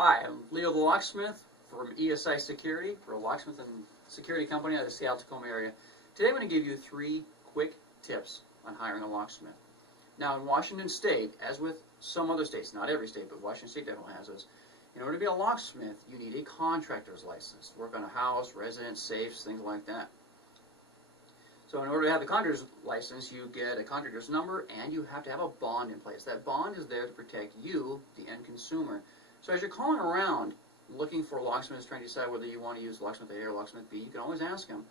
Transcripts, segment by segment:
Hi, I'm Legal Locksmith from ESI Security. We're a locksmith and security company out of the Seattle-Tacoma area. Today I'm going to give you 3 quick tips on hiring a locksmith. Now in Washington State, as with some other states, not every state, but Washington State definitely has this, in order to be a locksmith, you need a contractor's license to work on a house, residence, safes, things like that. So in order to have the contractor's license, you get a contractor's number and you have to have a bond in place. That bond is there to protect you, the end consumer. So as you're calling around looking for locksmiths, trying to decide whether you want to use locksmith A or locksmith B, you can always ask them,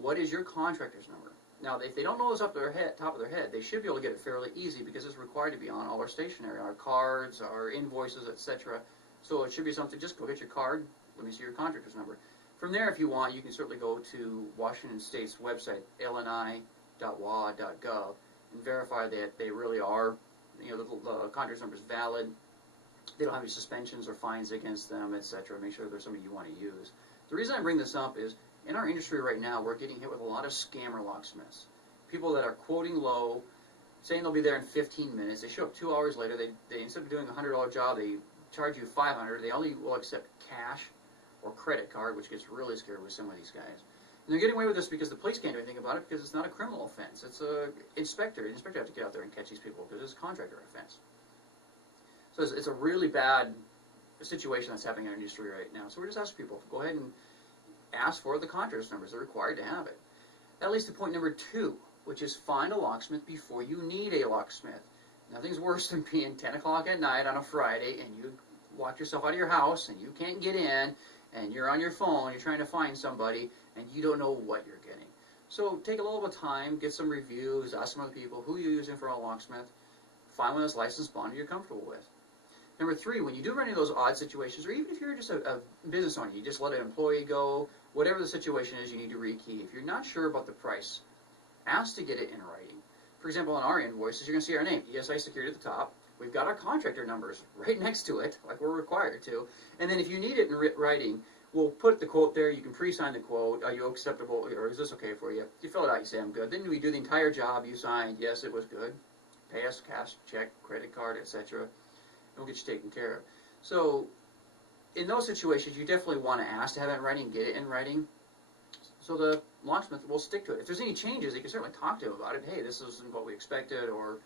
what is your contractor's number? Now, if they don't know this off their head, top of their head, they should be able to get it fairly easy because it's required to be on all our stationery, our cards, our invoices, etc. So it should be something, just go get your card, let me see your contractor's number. From there, if you want, you can certainly go to Washington State's website, lni.wa.gov, and verify that they really are, the contractor's number is valid. They don't have any suspensions or fines against them, etc. Make sure there's somebody you want to use. The reason I bring this up is, in our industry right now, we're getting hit with a lot of scammer locksmiths. People that are quoting low, saying they'll be there in 15 minutes. They show up 2 hours later. They instead of doing a $100 job, they charge you $500. They only will accept cash or credit card, which gets really scary with some of these guys. And they're getting away with this because the police can't do anything about it because it's not a criminal offense. It's an inspector. The inspector has to get out there and catch these people because it's a contractor offense. So it's a really bad situation that's happening in our industry right now. So we're just asking people, go ahead and ask for the contractor's numbers. They're required to have it. That leads to point number 2, which is find a locksmith before you need a locksmith. Nothing's worse than being 10 o'clock at night on a Friday and you lock yourself out of your house and you can't get in and you're on your phone, you're trying to find somebody and you don't know what you're getting. So take a little bit of time, get some reviews, ask some other people who you're using for a locksmith, find one that's licensed, bonded, you're comfortable with. Number 3, when you do run into those odd situations, or even if you're just a business owner, you just let an employee go, whatever the situation is, you need to rekey. If you're not sure about the price, ask to get it in writing. For example, on our invoices, you're going to see our name, ESI Security at the top. We've got our contractor numbers right next to it, like we're required to. And then if you need it in writing, we'll put the quote there. You can pre-sign the quote. Are you acceptable, or is this okay for you? You fill it out, you say, I'm good. Then we do the entire job. You signed, yes, it was good. Pay us cash, check, credit card, etc. We'll get you taken care of. So in those situations, you definitely want to ask to have it in writing, get it in writing, so the locksmith will stick to it. If there's any changes, you can certainly talk to him about it. Hey, this isn't what we expected, or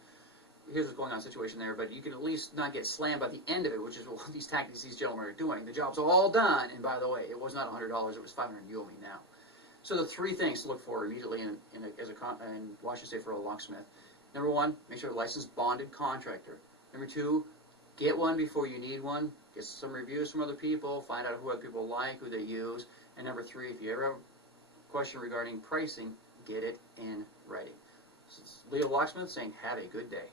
here's what's going on in the situation there, but you can at least not get slammed by the end of it, which is what these tactics these gentlemen are doing. The job's all done, and by the way, it was not $100, it was $500 you owe me now. So the 3 things to look for immediately in Washington State for a locksmith. Number 1, make sure a licensed bonded contractor. Number 2, get one before you need one. Get some reviews from other people. Find out who other people like, who they use. And number 3, if you ever have a question regarding pricing, get it in writing. This is Legal Locksmith saying have a good day.